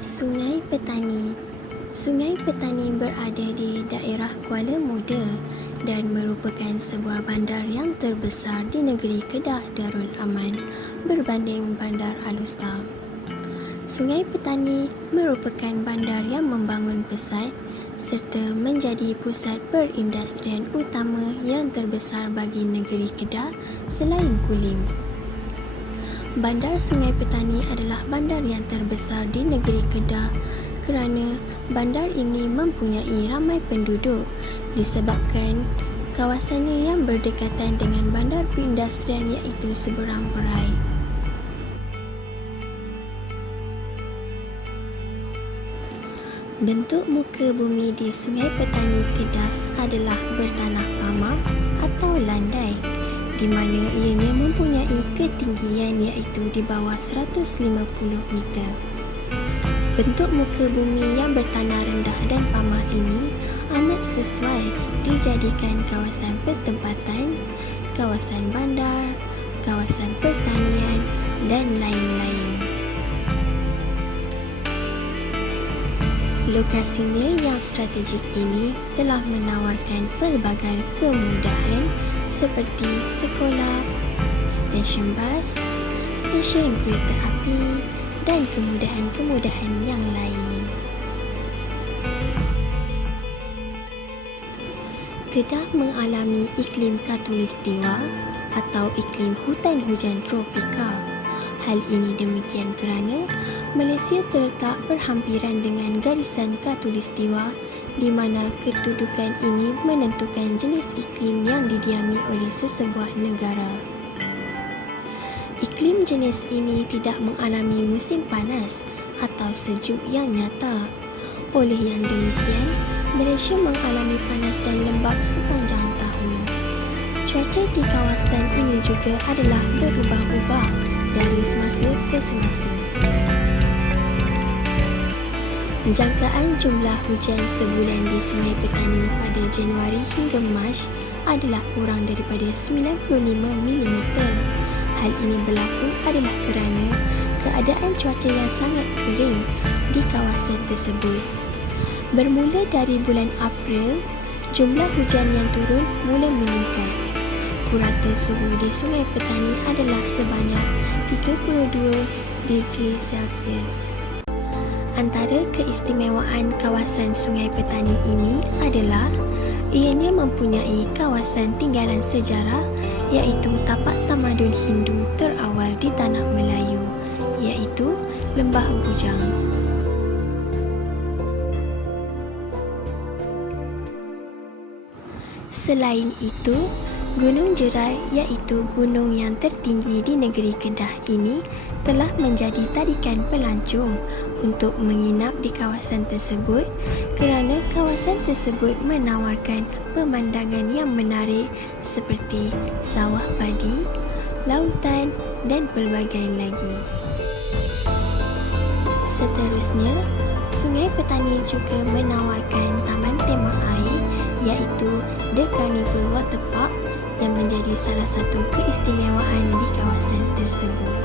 Sungai Petani. Sungai Petani berada di daerah Kuala Muda dan merupakan sebuah bandar yang terbesar di negeri Kedah Darul Aman berbanding Bandar Alustar. Sungai Petani merupakan bandar yang membangun pesat serta menjadi pusat perindustrian utama yang terbesar bagi negeri Kedah selain Kulim. Bandar Sungai Petani adalah bandar yang terbesar di negeri Kedah kerana bandar ini mempunyai ramai penduduk disebabkan kawasannya yang berdekatan dengan bandar perindustrian iaitu Seberang Perai. Bentuk muka bumi di Sungai Petani Kedah adalah bertanah pamah atau landai, di mana ianya mempunyai ketinggian iaitu di bawah 150 meter. Bentuk muka bumi yang bertanah rendah dan pamah ini amat sesuai dijadikan kawasan pertempatan, kawasan bandar, kawasan pertanian dan lain-lain. Lokasinya yang strategik ini telah menawarkan pelbagai kemudahan seperti sekolah, stesen bas, stesen kereta api dan kemudahan-kemudahan yang lain. Kedah mengalami iklim khatulistiwa atau iklim hutan hujan tropika. Hal ini demikian kerana Malaysia terletak berhampiran dengan garisan khatulistiwa di mana kedudukan ini menentukan jenis iklim yang didiami oleh sesebuah negara. Iklim jenis ini tidak mengalami musim panas atau sejuk yang nyata. Oleh yang demikian, Malaysia mengalami panas dan lembap sepanjang tahun. Cuaca di kawasan ini juga adalah berubah-ubah dari semasa ke semasa. Jangkaan jumlah hujan sebulan di Sungai Petani pada Januari hingga Mac adalah kurang daripada 95 mm. Hal ini berlaku adalah kerana keadaan cuaca yang sangat kering di kawasan tersebut. Bermula dari bulan April, jumlah hujan yang turun mula meningkat. Purata suhu di Sungai Petani adalah sebanyak 32 degree Celsius. Antara keistimewaan kawasan Sungai Petani ini adalah ianya mempunyai kawasan tinggalan sejarah iaitu tapak tamadun Hindu terawal di tanah Melayu iaitu Lembah Bujang. Selain itu, Gunung Jerai iaitu gunung yang tertinggi di negeri Kedah ini telah menjadi tarikan pelancong untuk menginap di kawasan tersebut kerana kawasan tersebut menawarkan pemandangan yang menarik seperti sawah padi, lautan dan pelbagai lagi. Seterusnya, Sungai Petani juga menawarkan taman tema air iaitu The Carnival Water Park yang menjadi salah satu keistimewaan di kawasan tersebut.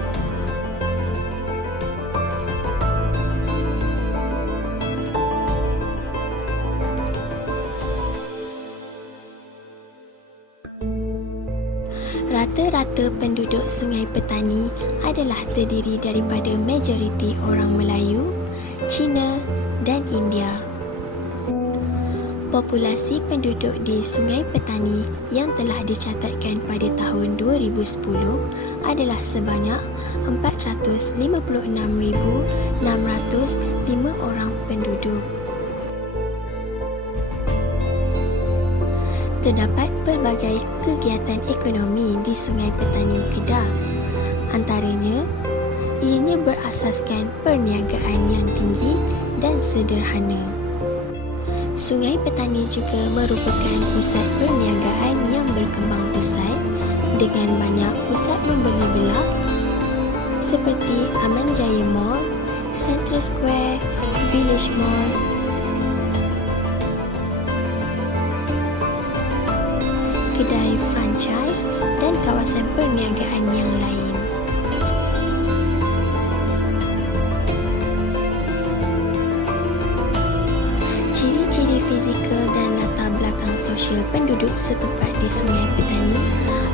Rata-rata penduduk Sungai Petani adalah terdiri daripada majoriti orang Melayu, Cina dan India. Populasi penduduk di Sungai Petani yang telah dicatatkan pada tahun 2010 adalah sebanyak 456,605 orang penduduk. Terdapat pelbagai kegiatan ekonomi di Sungai Petani Kedah. Antaranya, ianya berasaskan perniagaan yang tinggi dan sederhana. Sungai Petani juga merupakan pusat perniagaan yang berkembang pesat dengan banyak pusat membeli belah seperti Aman Jaya Mall, Central Square, Village Mall, kedai franchise dan kawasan perniagaan yang lain. sosial penduduk setempat di Sungai Petani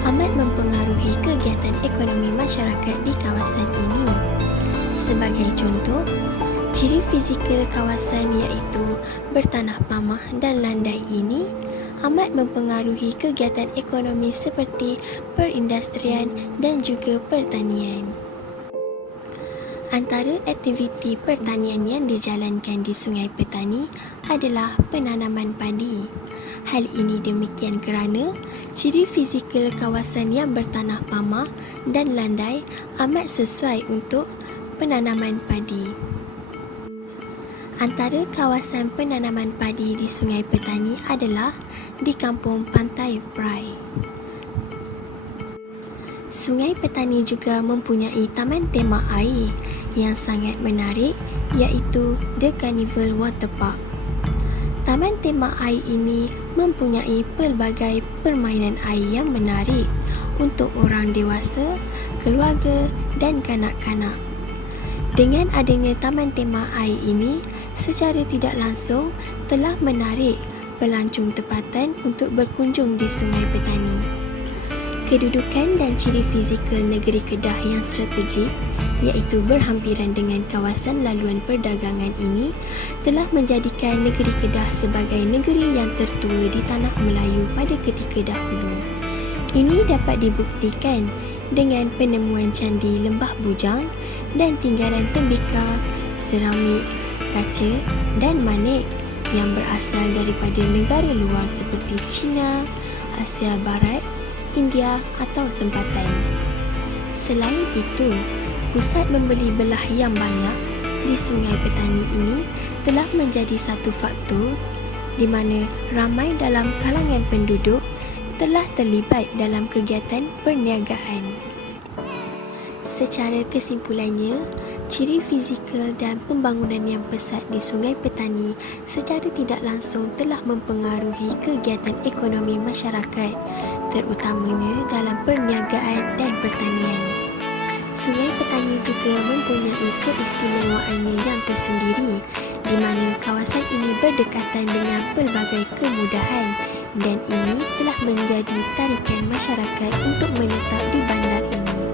amat mempengaruhi kegiatan ekonomi masyarakat di kawasan ini. Sebagai contoh, ciri fizikal kawasan iaitu bertanah pamah dan landai ini amat mempengaruhi kegiatan ekonomi seperti perindustrian dan juga pertanian. Antara aktiviti pertanian yang dijalankan di Sungai Petani adalah penanaman padi. Hal ini demikian kerana ciri fizikal kawasan yang bertanah pamah dan landai amat sesuai untuk penanaman padi. Antara kawasan penanaman padi di Sungai Petani adalah di Kampung Pantai Prai. Sungai Petani juga mempunyai taman tema air yang sangat menarik iaitu The Carnival Water Park. Taman tema air ini mempunyai pelbagai permainan air yang menarik untuk orang dewasa, keluarga dan kanak-kanak. Dengan adanya taman tema air ini, secara tidak langsung telah menarik pelancong tempatan untuk berkunjung di Sungai Petani. Kedudukan dan ciri fizikal negeri Kedah yang strategik iaitu berhampiran dengan kawasan laluan perdagangan ini telah menjadikan negeri Kedah sebagai negeri yang tertua di tanah Melayu pada ketika dahulu. Ini dapat dibuktikan dengan penemuan candi Lembah Bujang dan tinggalan tembikar, seramik, kaca dan manik yang berasal daripada negara luar seperti China, Asia Barat, India atau tempatan. Selain itu, pusat membeli belah yang banyak di Sungai Petani ini telah menjadi satu faktor di mana ramai dalam kalangan penduduk telah terlibat dalam kegiatan perniagaan. Secara kesimpulannya, ciri fizikal dan pembangunan yang pesat di Sungai Petani secara tidak langsung telah mempengaruhi kegiatan ekonomi masyarakat, terutamanya dalam perniagaan dan pertanian. Sungai Petani juga mempunyai keistimewaannya yang tersendiri di mana kawasan ini berdekatan dengan pelbagai kemudahan dan ini telah menjadi tarikan masyarakat untuk menetap di bandar ini.